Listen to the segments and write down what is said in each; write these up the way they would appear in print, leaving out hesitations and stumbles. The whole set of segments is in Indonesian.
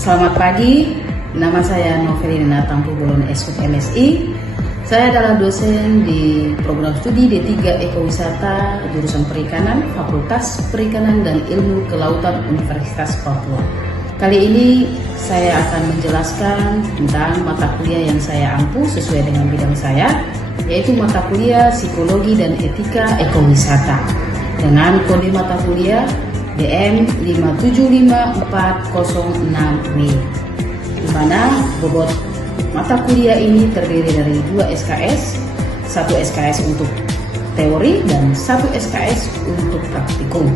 Selamat pagi, nama saya Novelina Tampubolon SUT MSI. Saya adalah dosen di program studi D3 Ekowisata jurusan Perikanan, Fakultas Perikanan dan Ilmu Kelautan Universitas Papua. Kali ini saya akan menjelaskan tentang mata kuliah yang saya ampu sesuai dengan bidang saya, yaitu mata kuliah Psikologi dan Etika Ekowisata dengan kode mata kuliah DM 5754006W, di mana bobot mata kuliah ini terdiri dari 2 SKS, 1 SKS untuk teori dan 1 SKS untuk praktikum.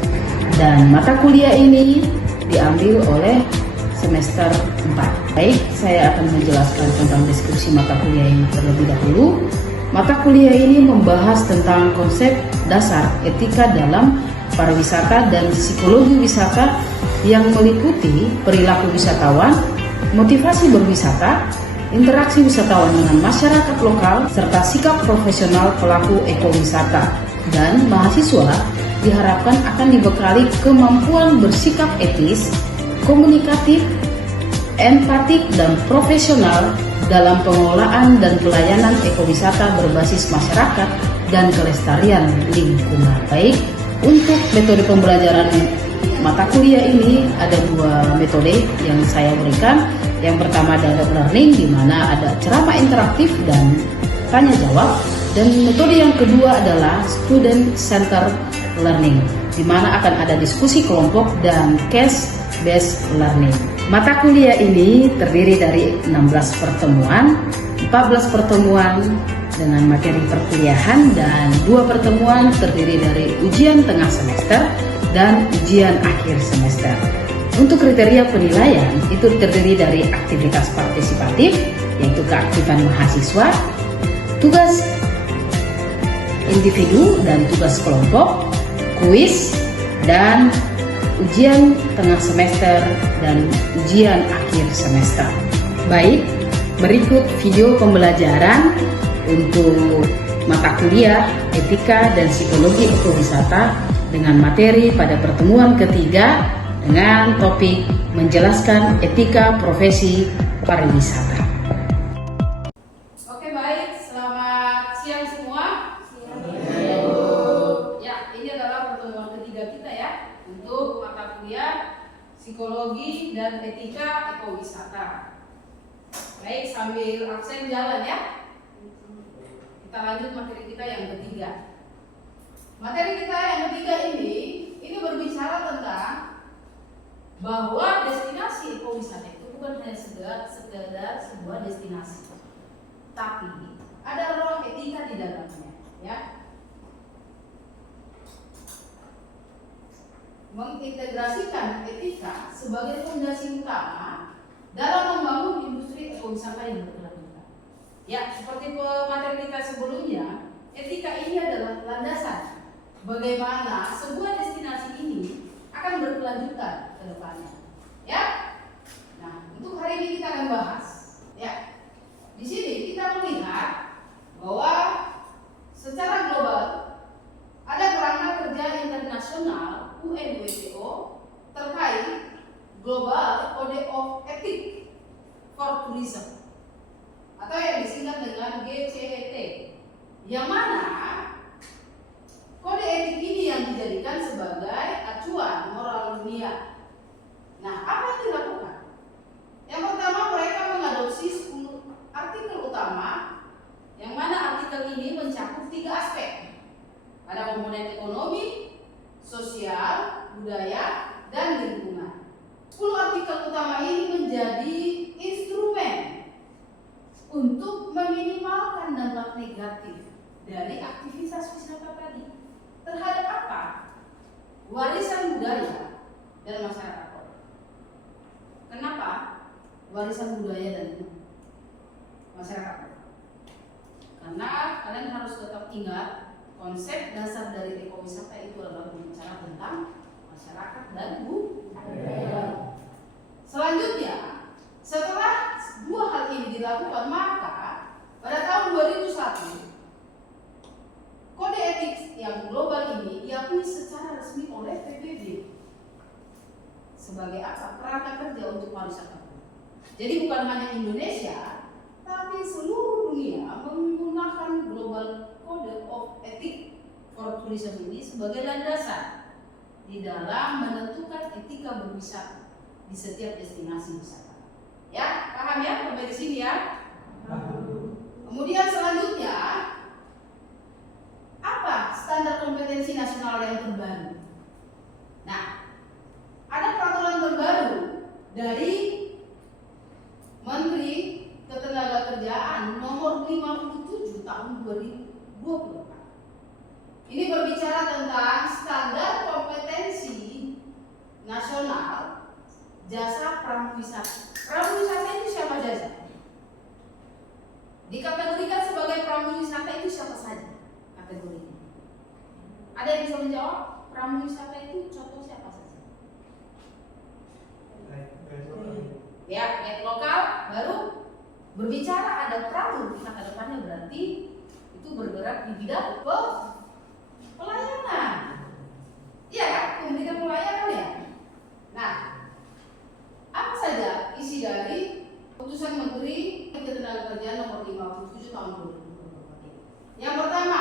Dan mata kuliah ini diambil oleh semester 4. Baik, saya akan menjelaskan tentang deskripsi mata kuliah ini terlebih dahulu. Mata kuliah ini membahas tentang konsep dasar etika dalam pariwisata dan psikologi wisata yang meliputi perilaku wisatawan, motivasi berwisata, interaksi wisatawan dengan masyarakat lokal, serta sikap profesional pelaku ekowisata. Dan mahasiswa diharapkan akan dibekali kemampuan bersikap etis, komunikatif, empatik, dan profesional dalam pengelolaan dan pelayanan ekowisata berbasis masyarakat dan kelestarian lingkungan. Baik, untuk metode pembelajaran mata kuliah ini ada 2 metode yang saya berikan. Yang pertama dialog learning, di mana ada ceramah interaktif dan tanya jawab, dan metode yang kedua adalah student center learning, di mana akan ada diskusi kelompok dan case based learning. Mata kuliah ini terdiri dari 16 pertemuan, 14 pertemuan dengan materi perkuliahan, dan 2 pertemuan terdiri dari ujian tengah semester dan ujian akhir semester. Untuk kriteria penilaian itu terdiri dari aktivitas partisipatif, yaitu keaktifan mahasiswa, tugas individu dan tugas kelompok, kuis, dan ujian tengah semester dan ujian akhir semester. Baik, berikut video pembelajaran untuk mata kuliah Etika dan Psikologi Ekowisata dengan materi pada pertemuan ketiga dengan topik menjelaskan etika profesi pariwisata. Oke, baik, selamat siang semua. Ya, ini adalah pertemuan ketiga kita ya untuk mata kuliah Psikologi dan Etika Ekowisata. Baik, sambil absen jalan ya. Kita lanjut materi kita yang ketiga. Materi kita yang ketiga ini berbicara tentang bahwa destinasi ekowisata itu bukan hanya sekedar sebuah destinasi, tapi ada ruang etika di dalamnya, ya. Mengintegrasikan etika sebagai fondasi utama dalam membangun industri ekowisata yang berkelanjutan. Ya, seperti materi kita sebelumnya, etika ini adalah landasan bagaimana sebuah destinasi ini akan berkelanjutan ke depannya. Ya. Nah, untuk hari ini kita akan bahas. Ya. Di sini kita melihat bahwa secara global ada kerangka kerja internasional UNWTO terkait Global Code of Ethics for Tourism, atau yang disingkat dengan GCET, yang mana kode etik ini yang dijadikan sebagai acuan moral dunia. Nah, apa yang dilakukan? Yang pertama, mereka mengadopsi 10 artikel utama, yang mana artikel ini mencakup 3 aspek. Ada komponen ekonomi, sosial, budaya, dan lingkungan. 10 artikel utama ini menjadi instrumen untuk meminimalkan dampak negatif dari aktivitas wisata tadi terhadap apa? Warisan budaya dan masyarakat. Kenapa warisan budaya dan masyarakat? Karena kalian harus tetap ingat konsep dasar dari ekowisata itu adalah berbicara tentang masyarakat dan budaya. Selanjutnya, setelah 2 hal ini dilakukan, maka pada tahun 2001 kode etik yang global ini diakui secara resmi oleh PBB sebagai apa? Kerangka kerja untuk pariwisata. Jadi bukan hanya Indonesia, tapi seluruh dunia menggunakan Global Code of Ethics for Tourism ini sebagai landasan di dalam menentukan etika berwisata di setiap destinasi wisata. Ya, paham ya sampai di sini ya? Kemudian selanjutnya, apa standar kompetensi nasional yang terbaru? Nah, ada peraturan terbaru dari Menteri Ketenagakerjaan nomor 57 tahun 2024. Ini berbicara tentang standar kompetensi nasional jasa pramuwisata. Pramuwisata itu siapa saja? Dikategorikan sebagai pramuwisata itu siapa saja kategorinya? Ada yang bisa menjawab? Pramuwisata itu contoh siapa saja? Ya, guide lokal baru berbicara ada pramu. Nah, ke depannya berarti itu bergerak di bidang pelayanan. Iya kan? Memberikan pelayanan ya. Nah, apa saja isi dari Putusan Menteri Ketenagakerjaan nomor 57 tahun 2024? Yang pertama,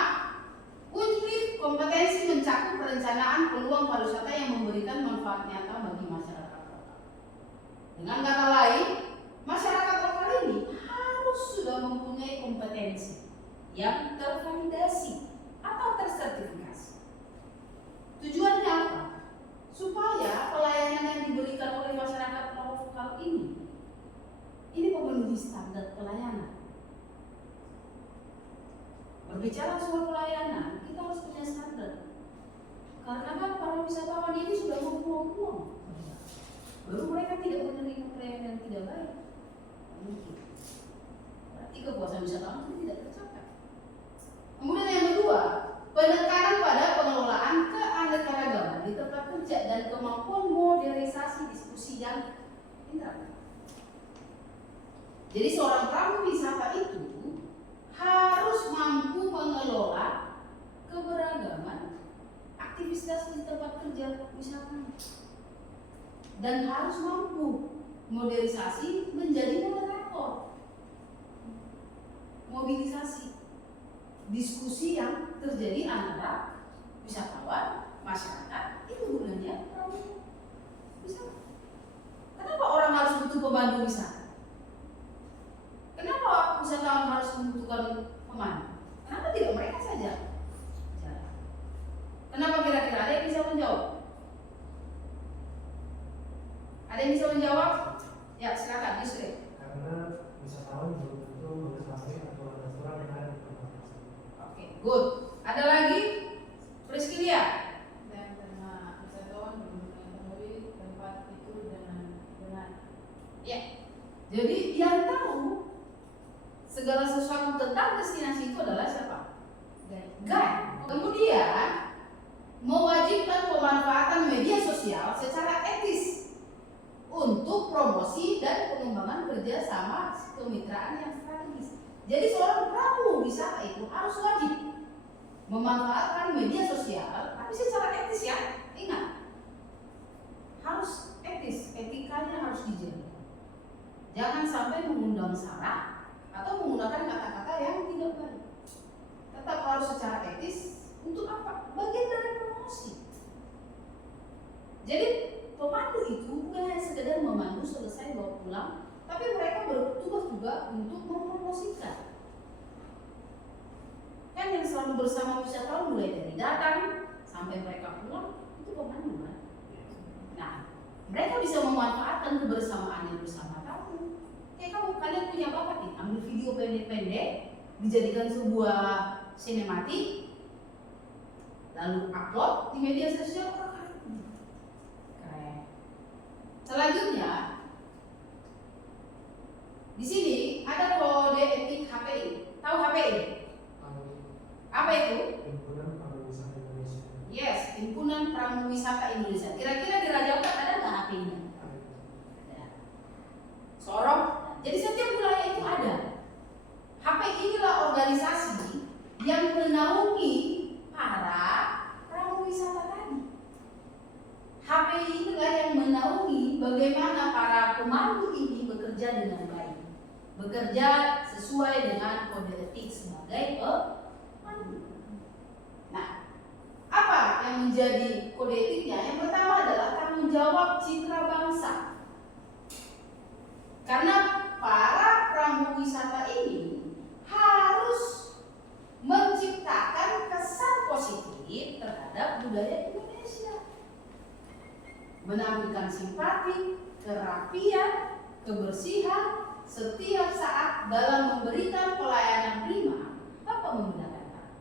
kunci kompetensi mencakup perencanaan peluang pariwisata yang memberikan manfaat nyata bagi masyarakat lokal. Dengan kata lain, masyarakat lokal ini harus sudah mempunyai kompetensi yang tervalidasi atau tersertifikasi. Tujuannya apa? Supaya pelayanan yang diberikan oleh masyarakat lokal ini memenuhi standar pelayanan. Berbicara soal pelayanan, kita harus punya standar. Karena kan para wisatawan ini sudah membuang-buang, baru mereka tidak menerima pelayanan yang tidak baik. Mungkin. Berarti kepuasan wisatawan itu tidak tercapai. Kemudian yang kedua, penekanan pada pengelolaan keanekaragaman di tempat kerja dan kemampuan modernisasi diskusi yang interaktif. Jadi seorang pramuwisata itu harus mampu mengelola keberagaman aktivitas di tempat kerja wisata dan harus mampu modernisasi menjadi moderator, mobilisasi diskusi yang terjadi antara wisatawan, masyarakat. Itu gunanya pramuwisata. Kenapa orang harus butuh pemandu wisata? Kenapa wisatawan harus membutuhkan pemandu? Kenapa tidak mereka saja jalan? Kenapa kira-kira? Ada yang bisa menjawab? Ada yang bisa menjawab? Ya, silakan Yusri. Karena wisatawan belum tentu mengetahui aturan-aturan yang ada di tempat tersebut. Oke, good. Ada lagi? Priscilia? Dan karena wisatawan belum mengetahui tempat itu dengan benar. Ya. Jadi yang tahu segala sesuatu tentang destinasi itu adalah siapa? Guide. Kemudian mewajibkan pemanfaatan media sosial secara etis untuk promosi dan pengembangan kerjasama kemitraan yang strategis. Jadi seorang pramuwisata itu harus wajib memanfaatkan media sosial, tapi secara etis ya. Ingat, harus etis, etikanya harus dijaga. Jangan sampai mengundang sara atau menggunakan kata-kata yang tidak baik. Tetap harus secara etis. Untuk apa? Bagian dari promosi. Jadi pemandu itu bukan hanya sekedar memandu selesai bawa pulang, tapi mereka bertugas juga untuk mempromosikan. Kan yang selalu bersama wisatawan mulai dari datang sampai mereka pulang itu pemandu kan. Nah, mereka bisa memanfaatkan kebersamaan yang bersama tamu. Kayak kalian punya bakat nih, ambil video pendek-pendek, dijadikan sebuah sinematik, lalu upload di media sosial. Keren. Selanjutnya, di sini ada kode etik HPI. Tahu HPI? Apa itu? Himpunan Pramuwisata Indonesia. Yes, Himpunan Pramuwisata Indonesia. Kira-kira di Raja Ampat ada nggak HPI-nya? Ada. Sorong. Jadi setiap wilayah itu ada. HPI inilah organisasi yang menaungi para pramuwisata tadi. HPI inilah yang menaungi bagaimana para para pemandu ini bekerja dengan baik, bekerja sesuai dengan kode etik sebagai pemandu. Nah, apa yang menjadi kode etiknya? Yang pertama adalah tanggung jawab citra bangsa. Karena para peramu wisata ini harus menciptakan kesan positif terhadap budaya Indonesia, menampilkan simpati, kerapian, kebersihan setiap saat dalam memberikan pelayanan prima tanpa menggunakan kata.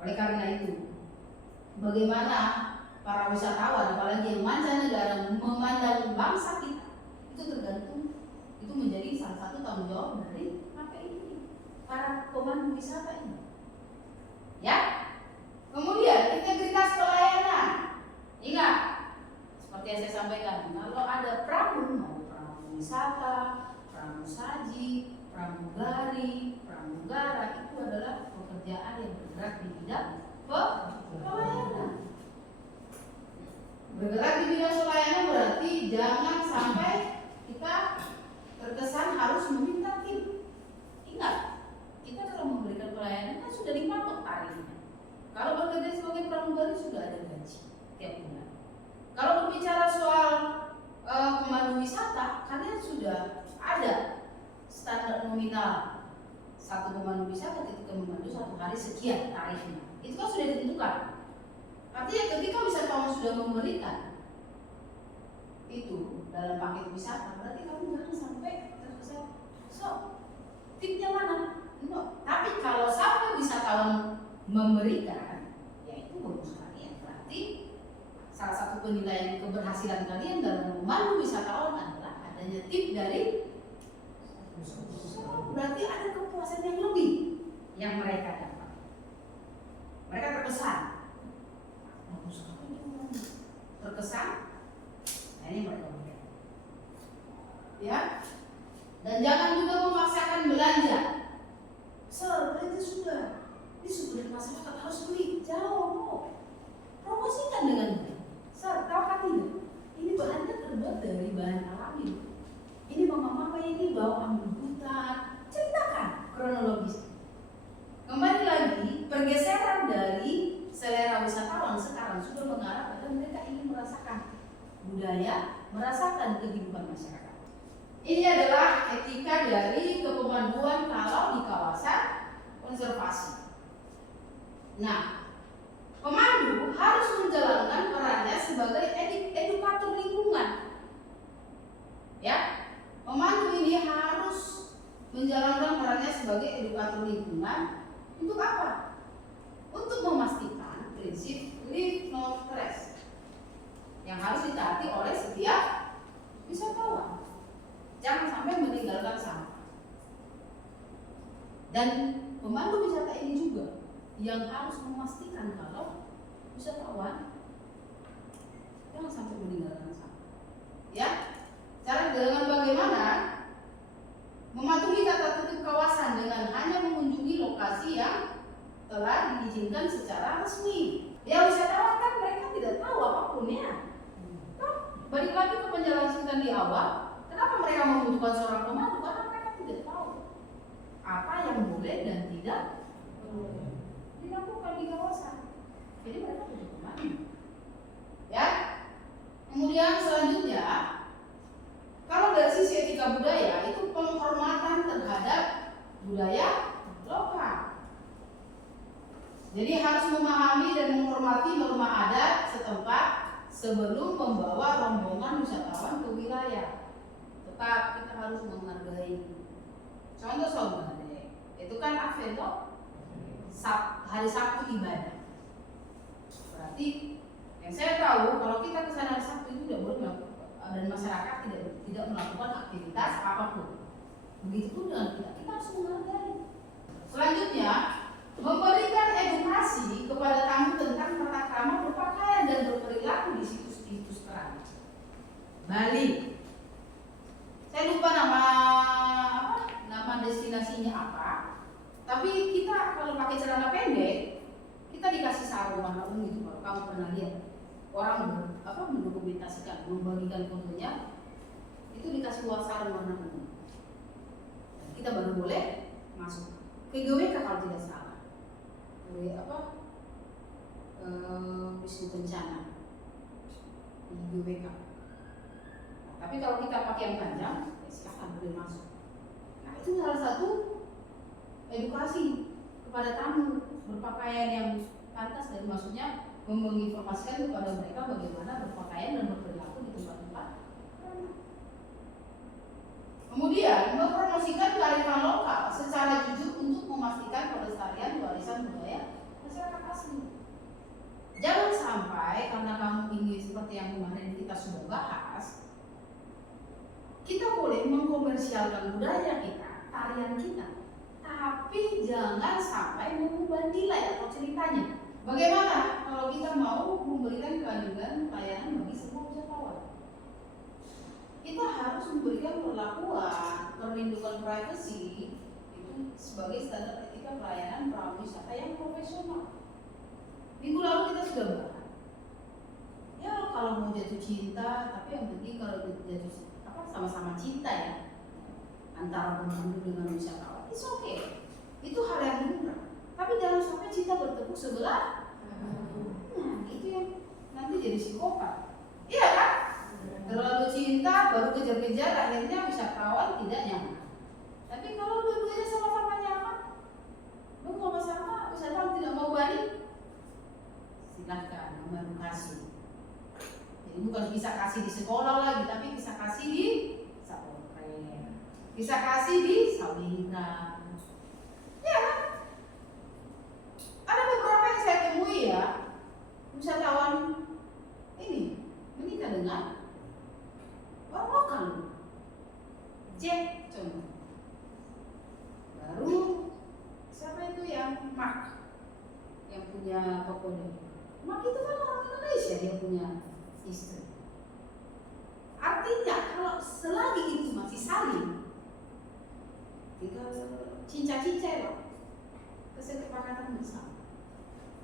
Oleh karena itu, bagaimana para wisatawan, apalagi yang mancanegara, memandang bangsa kita, itu tergantung, itu menjadi salah satu tanggung jawab dari para pemandu wisata ini. Ya. Kemudian integritas pelayanan. Ingat, seperti yang saya sampaikan, kalau ada pramu, mau pramu wisata, pramu saji, pramugari, pramugara, itu adalah pekerjaan yang bergerak di bidang pelayanan. Bergerak di bidang pelayanan berarti jangan sampai kita terkesan harus meminta tip. Ingat, kita kalau memberikan pelayanan kan sudah dipatok tarifnya. Kalau bekerja sebagai pramugari sudah ada gaji tiap bulan. Kalau berbicara soal pemandu wisata, kalian sudah ada standar nominal satu pemandu wisata ketika memandu satu hari sekian tarifnya. Itu kan sudah ditentukan. Artinya ketika wisatawan sudah memberikan itu dalam paket wisata, berarti kamu jangan sampai terkesan tipnya mana? No. Tapi kalau sampai wisatawan memberikan, ya itu bonus kalian. Berarti salah satu penilaian keberhasilan kalian dalam memandu wisatawan adalah adanya tip dari berarti ada kepuasan yang lebih yang mereka dapat. Mereka terkesan, bagus sekali terkesan. Nah, ini mereka berikan. Ya. Dan jangan juga memaksakan belanja. Sir, belanja sudah. Ini sudah masyarakat harus beli. Jauh kok. Promosikan dengan baik. Sir, tahu kan tidak? Ini bahannya terbuat dari bahan alami. Ini mama-mama ini bawa ambil hutan. Ceritakan kronologis. Kembali lagi, pergeseran dari selera wisatawan sekarang sudah mengarah pada mereka ingin merasakan budaya, merasakan kehidupan masyarakat. Ini adalah etika dari kepemanduan kalau di kawasan konservasi. Nah, pemandu harus menjalankan perannya sebagai edukator lingkungan. Ya, pemandu ini harus menjalankan perannya sebagai edukator lingkungan untuk apa? Untuk memastikan prinsip live not stress yang harus ditaati oleh setiap wisatawan. Jangan sampai meninggalkan sampah. Dan pemandu wisata ini juga yang harus memastikan kalau wisatawan jangan sampai meninggalkan sampah. Ya, cara dengan bagaimana mematuhi tata tertib kawasan dengan hanya mengunjungi lokasi yang telah diizinkan secara resmi. Ya, wisatawan kan mereka tidak tahu apapun ya. Balik lagi ke penjelasan di awal, kenapa mereka membutuhkan seorang pemandu? Karena mereka tidak tahu apa yang boleh dan tidak dilakukan di kawasan. Jadi mereka butuh pemandu. Ya. Kemudian selanjutnya, kalau dari sisi etika budaya itu penghormatan terhadap budaya lokal. Jadi harus memahami dan menghormati norma adat setempat sebelum membawa rombongan wisatawan ke wilayah. Tetap kita harus menghargai. Contoh saudara, itu kan Advent hari Sabtu ibadah. Berarti yang saya tahu kalau kita ke sana hari Sabtu itu tidak boleh melakukan, dan masyarakat tidak melakukan aktivitas apapun. Begitu dengan kita harus menghargai. Selanjutnya, memberikan edukasi kepada tamu tentang tata krama berpakaian dan berperilaku di situs-situs terang. Bali. Saya lupa nama destinasinya apa. Tapi kita kalau pakai celana pendek, kita dikasih sarung warna ungu itu, kalau kamu pernah lihat orang mendokumentasikan, membagikan fotonya. itu dikasih wasaran warna ungu. Kita baru boleh masuk ke GWK kalau tidak salah. Wisnu Kencana di GWK. Tapi kalau kita pakai yang panjang, ya silakan boleh masuk. Nah itu salah satu edukasi kepada tamu berpakaian yang pantas, dan maksudnya menginformasikan kepada mereka bagaimana berpakaian dan berperilaku di tempat-tempat. Kemudian mempromosikan kearifan lokal secara jujur untuk memastikan pelestarian warisan budaya masyarakat asli. Jangan sampai karena kamu ingin seperti yang kemarin kita sudah bahas, kita boleh mengkomersialkan budaya kita, tarian kita, tapi jangan sampai mengubah nilai atau ceritanya. Bagaimana kalau kita mau memberikan keadilan pelayanan bagi semua wisatawan? Kita harus memberikan perlakuan, perlindungan privasi itu sebagai standar etika pelayanan prawisata yang profesional. Minggu lalu kita sudah bahas. Ya kalau mau jatuh cinta, tapi yang penting kalau jatuh sama-sama cinta ya antara pemandu dengan wisatawan, it's okay. Itu hal yang lumrah. Tapi jangan sampai cinta bertepuk sebelah. Nah itu yang nanti jadi psikopat. Iya kan? Terlalu cinta baru kejar-kejar, akhirnya wisatawan tidak nyaman. Tapi kalau dua-duanya sama-sama nyaman, lu sama-sama wisatawan tidak mau balik, silakan baru kasih. Jadi bukan bisa kasih di sekolah lagi, tapi bisa kasih di pesantren, bisa kasih di sawingan. Ya kan? Ada beberapa yang saya temui ya, wisatawan ini menikah dengan orang lokal. Jack contoh. Baru siapa itu yang Mark yang punya Kokoda. Mark itu kan orang Indonesia, dia punya istri. Artinya kalau selagi itu masih saling, tinggal cinca-cinca ya, kesepakatan bersama.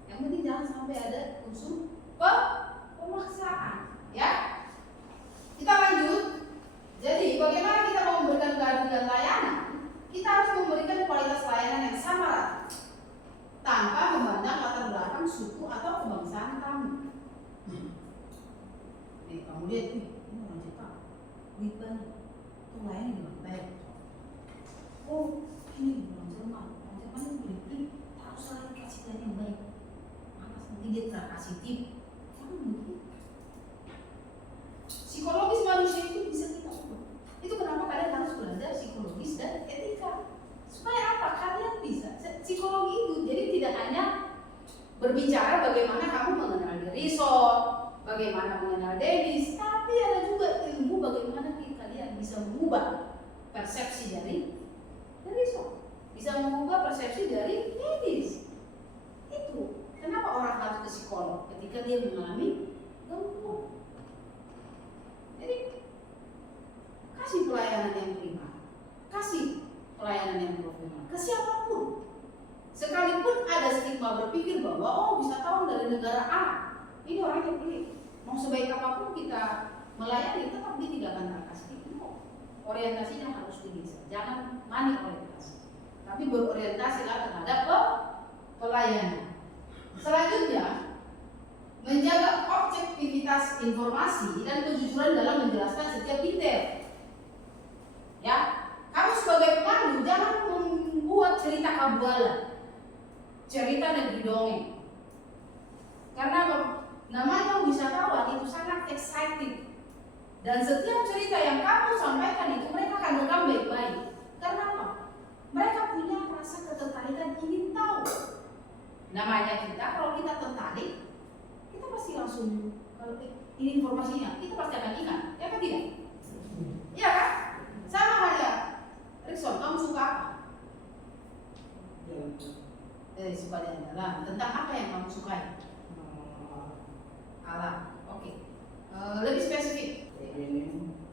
Yang penting jangan sampai ada unsur pemaksaan, ya. Kita lanjut. Jadi bagaimana kita mau memberikan keadilan layanan? Kita harus memberikan kualitas layanan yang sama tanpa memandang latar belakang suku atau kebangsaan kamu. Kamu lihat nih, ini orang Jepang, duit banyak, itu layanan dengan baik. Oh, ini orang Jerman itu beli harus selalu kasih layanan yang baik. Maka nanti dia terkasih tip, jangan begitu. Psikologis manusia itu bisa kita ubah. Itu kenapa kalian harus belajar psikologis dan etika. Supaya apa? Kalian bisa. Psikologi itu jadi tidak hanya berbicara bagaimana kamu mengenal resort, bagaimana mengenal Dennis, tapi ada juga ilmu bagaimana kalian bisa mengubah persepsi dari resort, bisa mengubah persepsi dari Dennis. Itu kenapa orang harus ke psikolog ketika dia mengalami gangguan. Jadi kasih pelayanan yang prima, kasih pelayanan yang profesional ke siapapun. Sekalipun ada stigma berpikir bahwa oh wisatawan dari negara A, ini orang yang pelit. Mau sebaik apapun kita melayani, tetap dia tidak akan terkasih. Orientasinya harus tinggi, jangan manik orientasi, tapi berorientasilah terhadap pelayanan. Selanjutnya, menjaga objektivitas informasi dan kejujuran dalam menjelaskan setiap detail. Ya, kamu sebagai pemandu jangan membuat cerita kabualan, cerita negeri dongeng. Karena namanya wisatawan itu sangat excited, dan setiap cerita yang kamu sampaikan itu mereka akan rekam baik-baik. Karena apa? Mereka punya rasa ketertarikan ingin tahu. Namanya kita, kalau kita tertarik, kita pasti langsung kalau ini informasinya, kita pasti akan ingat, ya kan tidak? Iya kan? Sama halnya, Rikson, kamu suka apa? Suka jalan-jalan. Tentang apa yang kamu sukai? Alam. Oke. Lebih spesifik.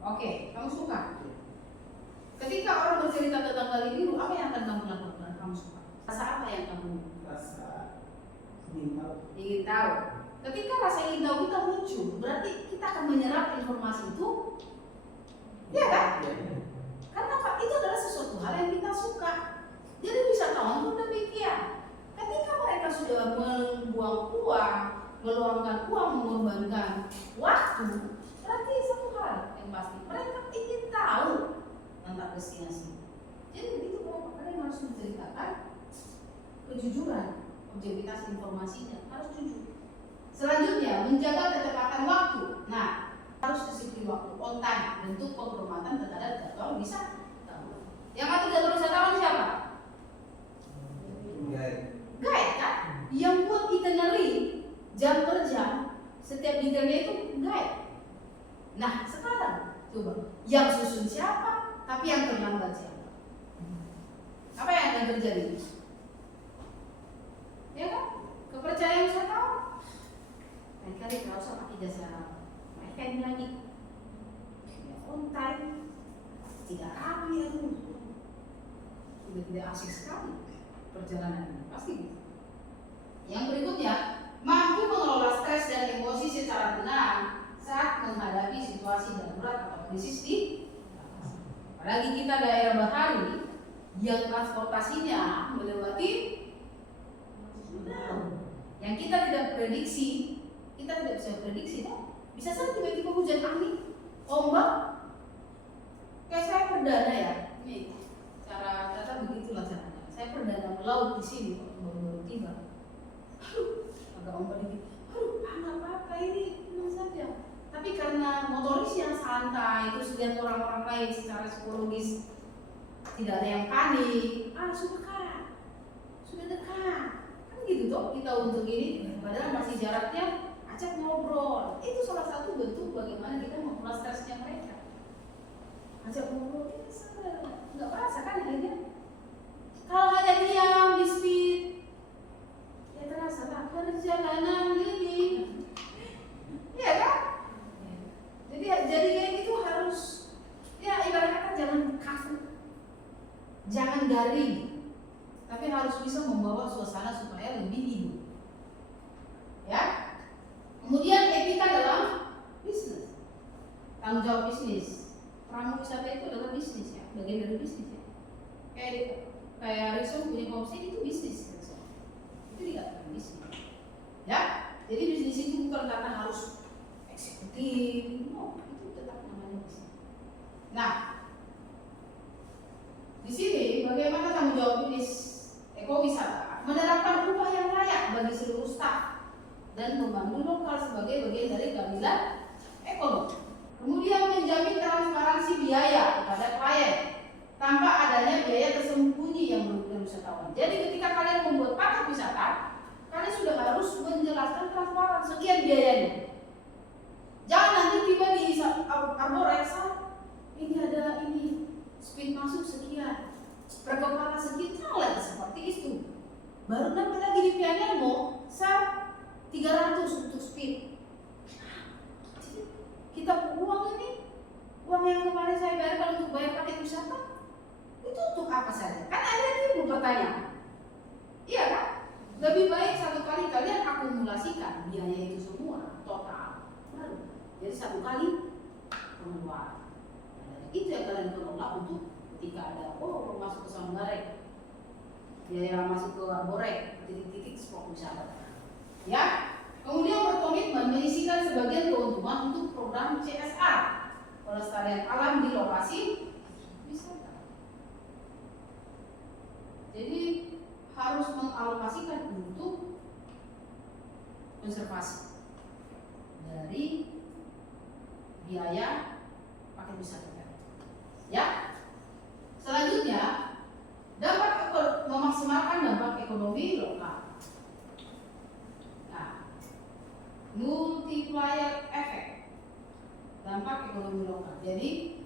Oke, kamu suka. Ketika orang bercerita tentang Bali Biru, apa yang akan kamu lakukan? Kamu suka. Rasa apa yang kamu ingin tahu? Ketika rasa ingin tahu kita muncul, berarti kita akan menyerap informasi itu Iya kan? Karena apa? Itu adalah sesuatu hal yang kita suka. Jadi wisatawan pun demikian. Ketika mereka sudah membuang uang, meluangkan uang, mengorbankan waktu, berarti satu hal yang pasti mereka ingin tahu tentang destinasi. Jadi begitu Bapak, kalian harus menceritakan kejujuran, objektivitas informasinya harus jujur. Selanjutnya, menjaga ketepatan waktu. Nah, harus disiplin waktu, on time, bentuk penghormatan terhadap jadwal wisatawan. Yang atur jadwal wisatawan siapa? Guide kan? Yang buat itinerary, jam per jam, setiap detailnya itu guide. Nah, sekarang coba, yang susun siapa, tapi yang terlambat siapa? Apa yang akan terjadi? Ya kan? Kepercayaan wisatawan. Lain kali kalau usah pakai jasa mereka ini lagi. Ya, on time, tidak rapi, aduh, sudah tidak asik sekali perjalanan ini, pasti gitu. Yang berikutnya, mampu mengelola stres dan emosi secara tenang saat menghadapi situasi darurat atau krisis di apalagi kita daerah bahari yang transportasinya melewati yang kita tidak prediksi, kita tidak bisa prediksi kan? Bisa saja tiba-tiba hujan angin, ombak. Kayak saya perdana ya, ini cara begitulah caranya. Saya perdana melaut di sini baru tiba. Agak ombak dikit. Apa ini tenang saja. Tapi karena motoris yang santai, terus lihat orang-orang lain secara psikologis tidak ada yang panik. Sudah dekat. Kan gitu toh kita untuk ini. Padahal masih jaraknya, ajak ngobrol. Itu salah satu bentuk bagaimana kita mengelola stresnya mereka. Ajak ngobrol kita nggak merasa kan akhirnya. Kalau hanya diam di speed, ya terasa lah perjalanan ini, iya kan? Jadi kayak gitu harus, ya ibarat kata jangan kaku, jangan garing, tapi harus bisa membawa suasana supaya lebih hidup. Ya. Kemudian etika dalam bisnis, tanggung jawab bisnis. Pramu wisata itu adalah bisnis ya, bagian dari bisnis ya. Kayak Rison punya homestay itu bisnis, itu dikatakan bisnis. Ya, jadi bisnis itu bukan karena harus eksekutif, no, itu tetap namanya bisnis. Nah, di sini bagaimana tanggung jawab bisnis ekowisata? Menerapkan upah yang layak bagi seluruh staf dan membantu lokal sebagai bagian dari gabungan ekonomi. Kemudian menjamin transparansi biaya kepada klien tanpa adanya biaya tersembunyi yang merugikan wisatawan. Jadi ketika kalian membuat paket wisata, kalian sudah harus menjelaskan transparan sekian biayanya. Jangan nanti tiba di Arborex, ini ada ini speed masuk sekian, per kepala sekian, lagi seperti itu. Baru nanti lagi di Pianelmo, 300 untuk speed. Kita uang ini, uang yang kemarin saya bayarkan untuk bayar paket wisata, itu untuk apa saja? Kan ada yang bertanya. Iya kan? Lebih baik satu kali kalian akumulasikan biaya itu semua total baru. Jadi satu kali pengeluaran. Itu yang kalian kelola untuk ketika ada masuk ke Sanggarek, biaya masuk ke Arborek, titik-titik spot wisata. Ya. Kemudian berkomitmen menyisikan sebagian keuntungan untuk program CSR pelestarian alam di lokasi wisata. Jadi harus mengalokasikan untuk konservasi dari biaya paket wisata. Ya. Selanjutnya dapat memaksimalkan dampak ekonomi lokal. Multiplier effect dampak ekonomi lokal. Jadi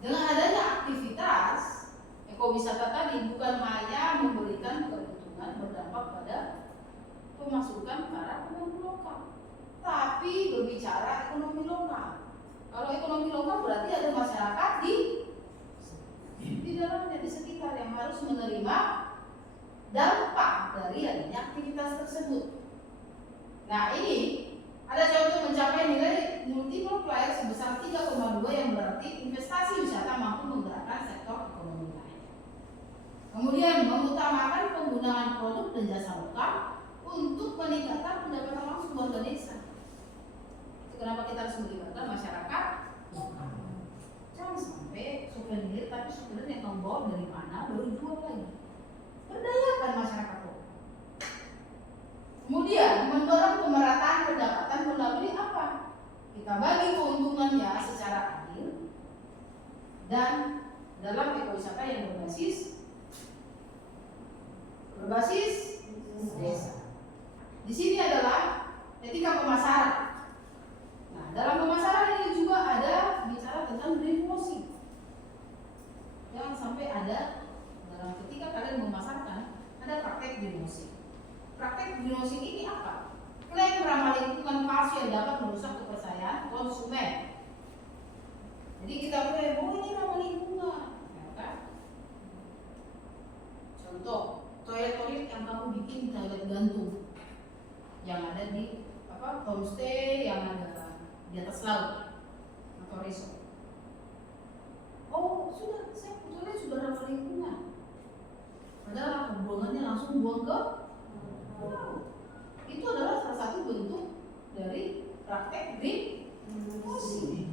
dengan adanya aktivitas ekowisata tadi bukan hanya memberikan keuntungan berdampak pada pemasukan para pengunjung lokal, tapi berbicara ekonomi lokal. Kalau ekonomi lokal berarti ada masyarakat di dalamnya, di sekitar yang harus menerima dampak dari adanya aktivitas tersebut. Nah ini ada contoh mencapai nilai multiplier sebesar 3,2 yang berarti investasi wisata Kemudian mengutamakan penggunaan produk dan jasa lokal untuk meningkatkan pendapatan langsung warga desa. Itu kenapa kita harus melibatkan masyarakat lokal. Jangan sampai souvenir tapi sebenarnya yang membawa dari mana baru jual lagi. Berdayakan masyarakat lokal. Kemudian mendorong pemerataan pendapatan melalui apa? Kita bagi keuntungannya secara adil dan dalam ekowisata yang berbasis desa. Di sini adalah etika pemasaran. Nah, dalam pemasaran ini juga ada bicara tentang greenwashing. Jangan sampai ada dalam ketika kalian memasarkan ada praktek greenwashing. Praktek greenwashing ini apa? Klaim ramah lingkungan palsu yang dapat merusak kepercayaan konsumen. Jadi kita klaim, oh ini ramah lingkungan, ya kan? Contoh, toilet yang kamu bikin toilet gantung, yang ada di homestay yang ada di atas laut atau resort. Oh sudah, saya toilet sudah ramah lingkungan. Padahal pembuangannya langsung buang ke laut. Itu adalah salah satu bentuk dari praktek greenwashing.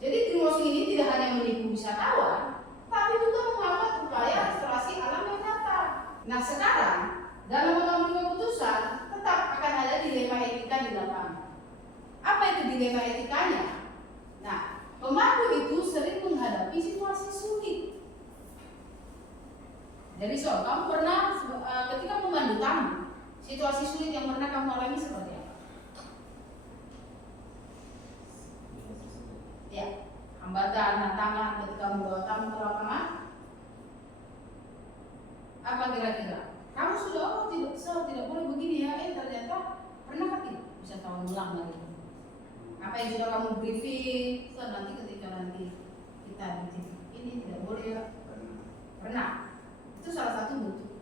Jadi greenwashing ini tidak hanya menipu wisatawan, tapi juga menghambat upaya restorasi alam yang nyata. Nah sekarang dalam mengambil keputusan tetap akan ada dilema etika di lapangan. Apa itu dilema etikanya? Nah, pemandu itu sering menghadapi situasi sulit. Jadi kamu pernah ketika memandu tamu, situasi sulit yang pernah kamu alami seperti apa? Ya, hambatan, tantangan ketika membawa tamu ke lapangan. Apa kira-kira? Kamu sudah tidak boleh begini ya, ternyata pernah tidak bisa tahu ulang lagi. Apa yang sudah kamu briefing, nanti ketika kita di ini tidak boleh ya. Pernah. Itu salah satu bentuk.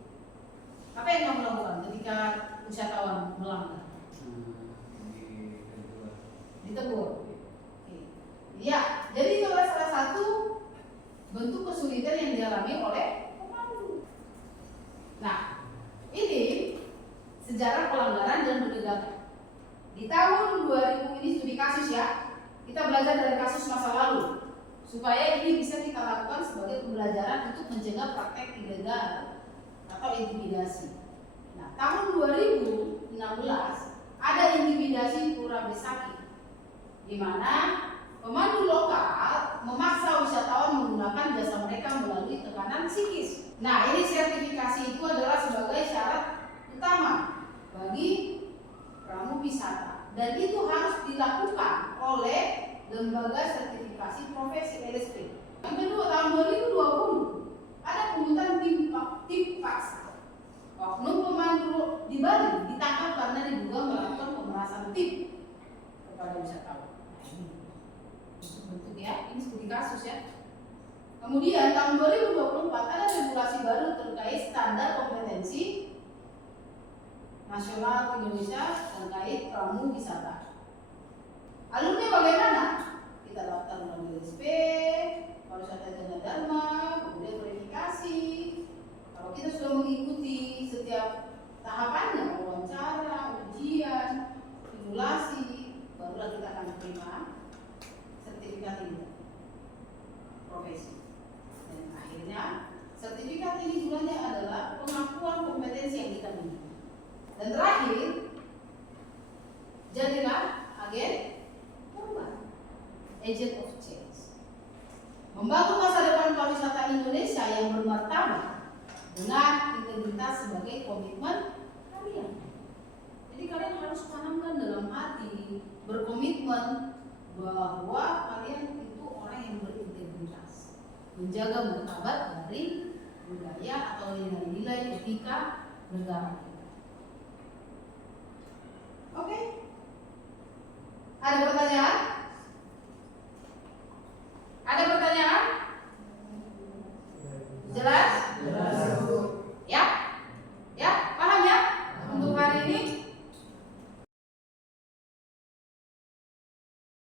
Apa yang kamu lakukan ketika wisatawan melanggar? Ditegur. Ya, jadi itu adalah salah satu bentuk kesulitan yang dialami oleh pemandu. Nah, ini sejarah pelanggaran dan penegakan. Di tahun 2000 ini studi kasus ya, kita belajar dari kasus masa lalu supaya ini bisa kita lakukan sebagai pembelajaran untuk mencegah praktek ilegal atau intimidasi. Nah, tahun 2016 ada intimidasi pura besaki, di mana pemandu lokal memaksa wisatawan menggunakan jasa mereka melalui tekanan psikis. Nah, ini sertifikasi itu adalah sebagai syarat utama bagi pramu wisata, dan itu harus dilakukan oleh lembaga sertifikasi profesi LSP. Yang kedua, tahun 2020 ada pungutan tim paksa. Oknum pemandu di Bali ditangkap karena diduga melakukan pemerasan tim kepada wisatawan. Bentuk ya, ini studi kasus ya. Kemudian tahun 2024 ada regulasi baru terkait standar kompetensi nasional Indonesia terkait pramu wisata. Alurnya bagaimana? Kita daftar melalui LSP, pariwisata Jana Dharma, kemudian verifikasi. Kalau kita sudah mengikuti setiap tahapannya, wawancara, ujian, simulasi, barulah kita akan terima sertifikat ini profesi. Dan akhirnya sertifikat ini gunanya adalah pengakuan kompetensi yang kita miliki. Dan terakhir, jadilah agen perubahan, agent of change. Membangun masa depan pariwisata Indonesia yang bermartabat dengan integritas sebagai komitmen kalian. Jadi kalian harus tanamkan dalam hati, berkomitmen bahwa kalian itu orang yang berintegritas, menjaga martabat dari budaya atau nilai-nilai etika negara kita. Oke? Ada pertanyaan?